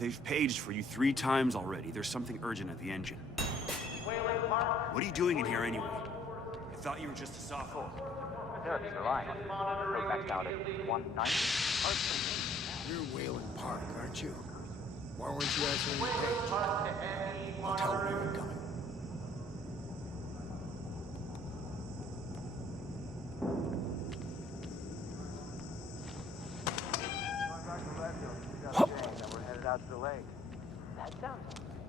They've paged for you 3 times already. There's something urgent at the engine. What are you doing in here anyway? I thought you were just a sophomore. They're relying on you. Go back out at 190. You're Whalen Park, aren't you? Why weren't you answering the page? I'll tell her you're coming.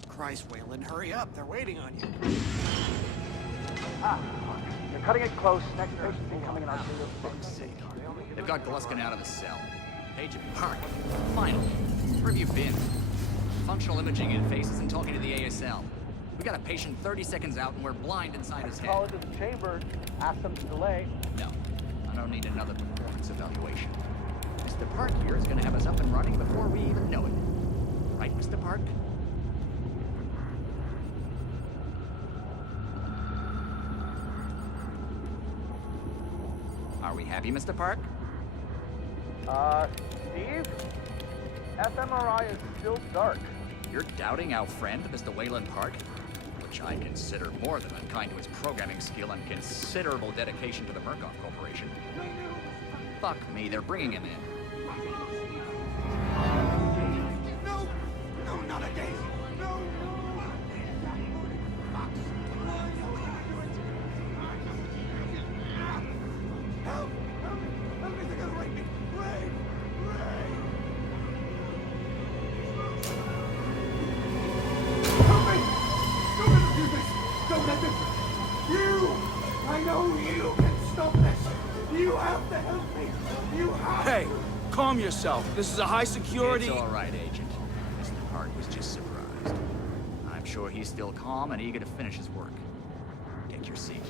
Christ, Whalen, hurry up. They're waiting on you. You're cutting it close. Next patient incoming in our fuck's sake. They've got Gluskin out of the cell. Agent Park. Finally. Where have you been? Functional imaging interface isn't talking to the ASL. We got a patient 30 seconds out and we're blind inside his head. Call it to the chamber. Ask them to delay. No. I don't need another performance evaluation. Mr. Park here is gonna have us up and running before we even know it. Right, Mr. Park? Are we happy, Mr. Park? Steve? fMRI is still dark. You're doubting our friend, Mr. Whalen Park? Which I consider more than unkind to his programming skill and considerable dedication to the Murkoff Corporation. Fuck me, they're bringing him in. No! No, not again! No! Help! Help! Help me! They're gonna rape me! Ray! Ray! Help me! Don't let them do this! Don't let them! You! I know you can stop this! You have to help me! You have Hey, calm yourself. This is a high security... It's all right, Agent. Mr. Park was just surprised. I'm sure he's still calm and eager to finish his work. Take your seat.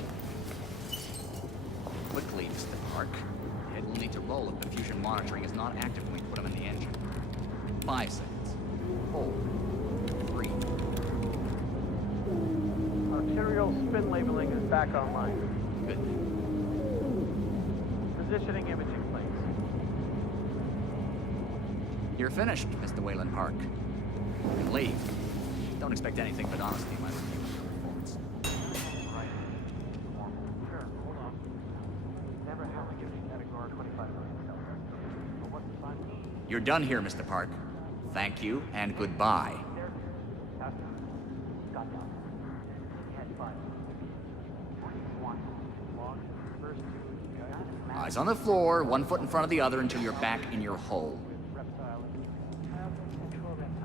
Quickly, Mr. Park. The head will need to roll if the fusion monitoring is not active when we put him in the engine. 5 seconds. Hold. 3. Arterial spin labeling is back online. Good. Positioning imaging plates. You're finished, Mr. Whalen Park. You can leave. Don't expect anything but honesty in my review of your performance. Sure, hold on. Never have to give the category 25 million. But what's the sign? You're done here, Mr. Park. Thank you and goodbye. Eyes on the floor, 1 foot in front of the other until you're back in your hole.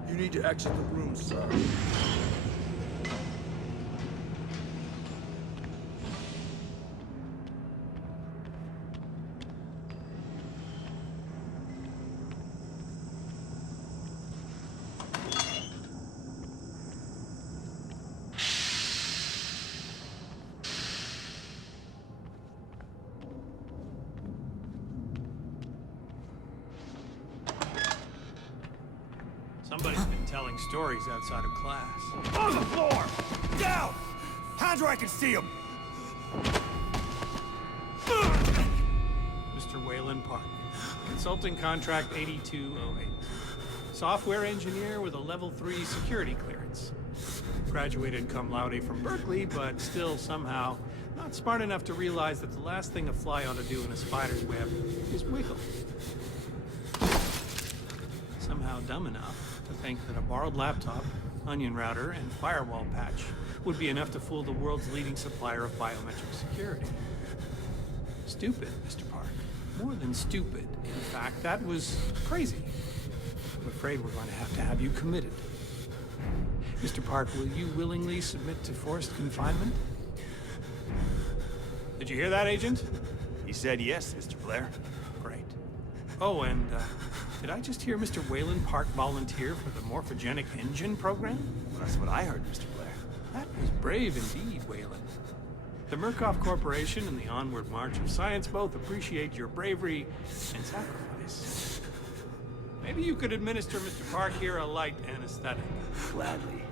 You need to exit the room, sir. Somebody's been telling stories outside of class. On the floor! Down! Hands where I can see them! Mr. Whalen Park. Consulting contract 8208. Software engineer with a level 3 security clearance. Graduated cum laude from Berkeley, but still somehow not smart enough to realize that the last thing a fly ought to do in a spider's web is wiggle. Somehow dumb enough to think that a borrowed laptop, onion router, and firewall patch would be enough to fool the world's leading supplier of biometric security. Stupid, Mr. Park. More than stupid. In fact, that was crazy. I'm afraid we're going to have you committed. Mr. Park, will you willingly submit to forced confinement? Did you hear that, Agent? He said yes, Mr. Blair. Great. Oh, and did I just hear Mr. Whalen Park volunteer for the morphogenic engine program? Well, that's what I heard, Mr. Blair. That was brave indeed, Whalen. The Murkoff Corporation and the onward march of science both appreciate your bravery and sacrifice. Maybe you could administer Mr. Park here a light anesthetic. Gladly.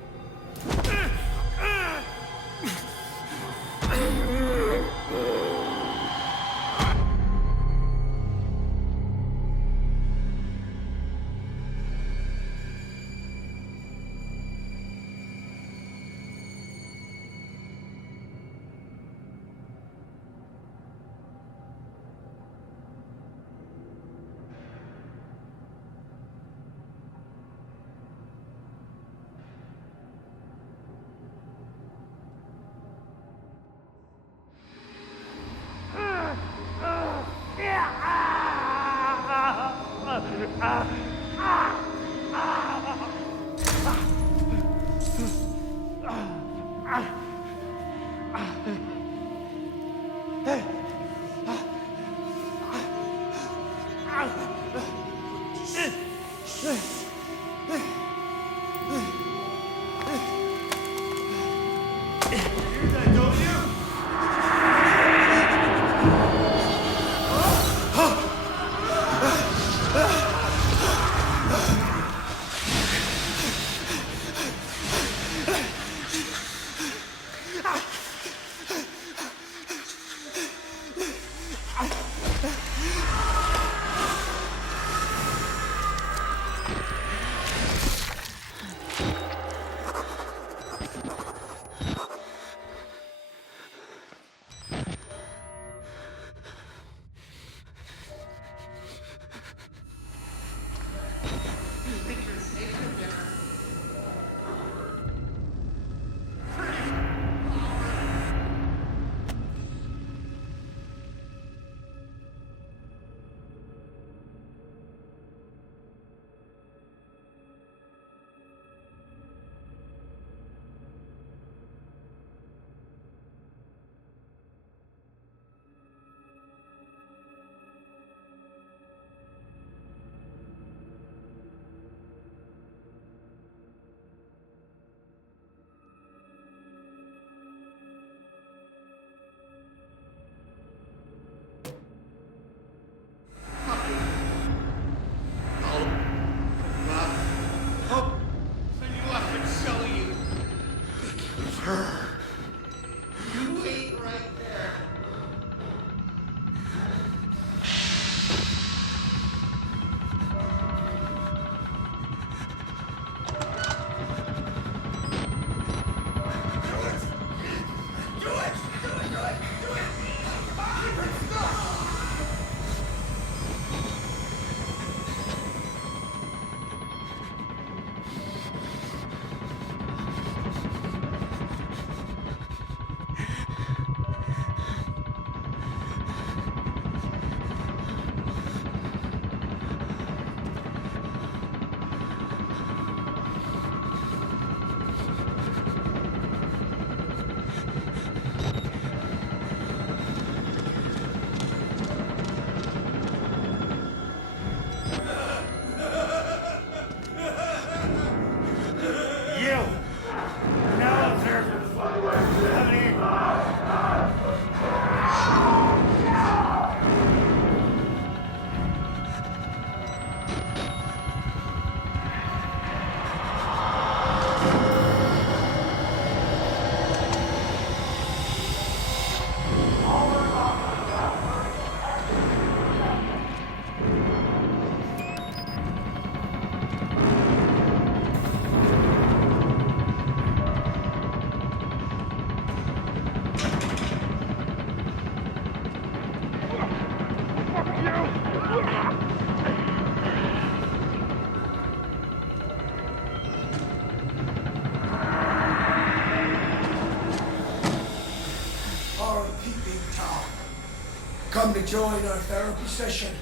Come to join our therapy session.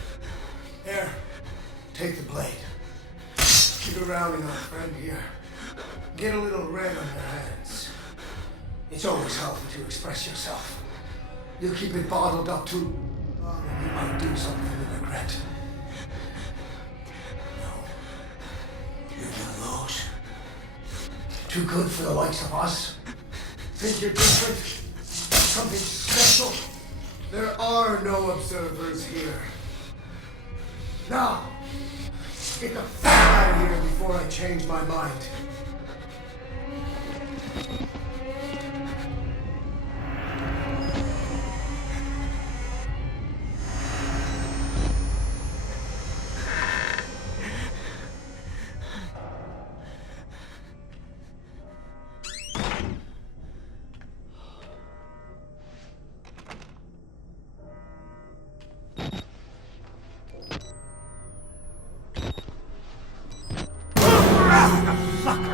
Here, take the blade. Keep it rounding our friend here. Get a little red on your hands. It's always healthy to express yourself. You keep it bottled up too long and you might do something you regret. No. You're one of those. Too good for the likes of us. Think you're different? Something special? There are no observers here. Now, get the fuck out of here before I change my mind. Fuck!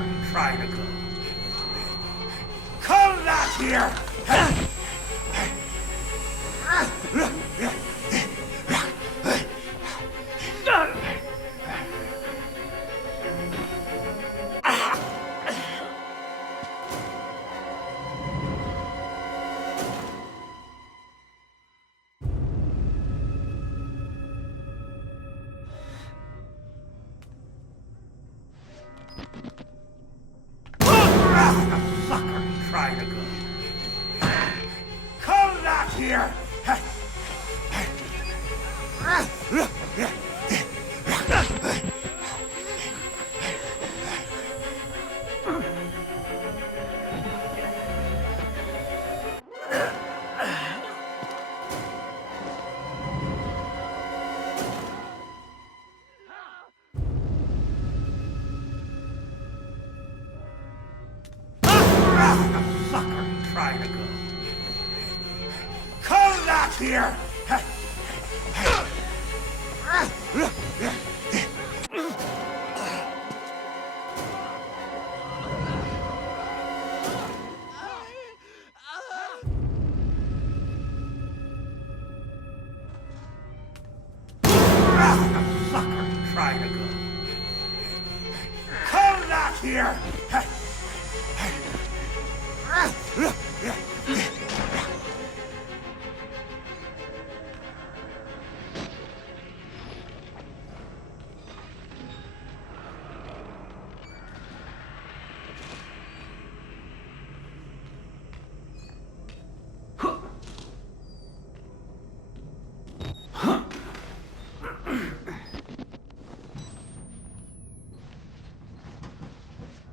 Trying to go. Come back here! Fucker, trying to go. Come back here!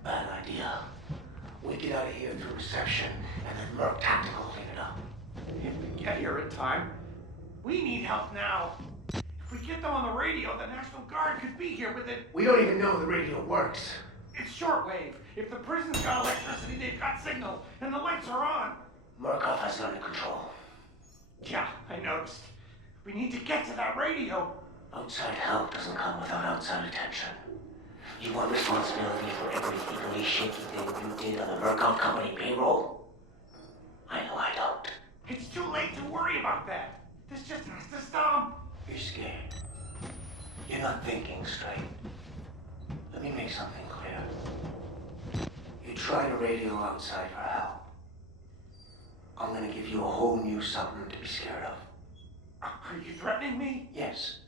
Bad idea. We get out of here through reception, and then Merc Tactical will clean it up. If we get here in time, we need help now. If we get them on the radio, the National Guard could be here with it. We don't even know the radio works. It's shortwave. If the prison's got electricity, they've got signal, and the lights are on. Murkoff has it under control. Yeah, I noticed. We need to get to that radio. Outside help doesn't come without outside attention. You want responsibility for every legally shaky thing you did on the Murkoff Company payroll? I know I don't. It's too late to worry about that. This just has to stop. You're scared. You're not thinking straight. Let me make something clear. You try to radio outside for help. I'm gonna give you a whole new something to be scared of. Are you threatening me? Yes.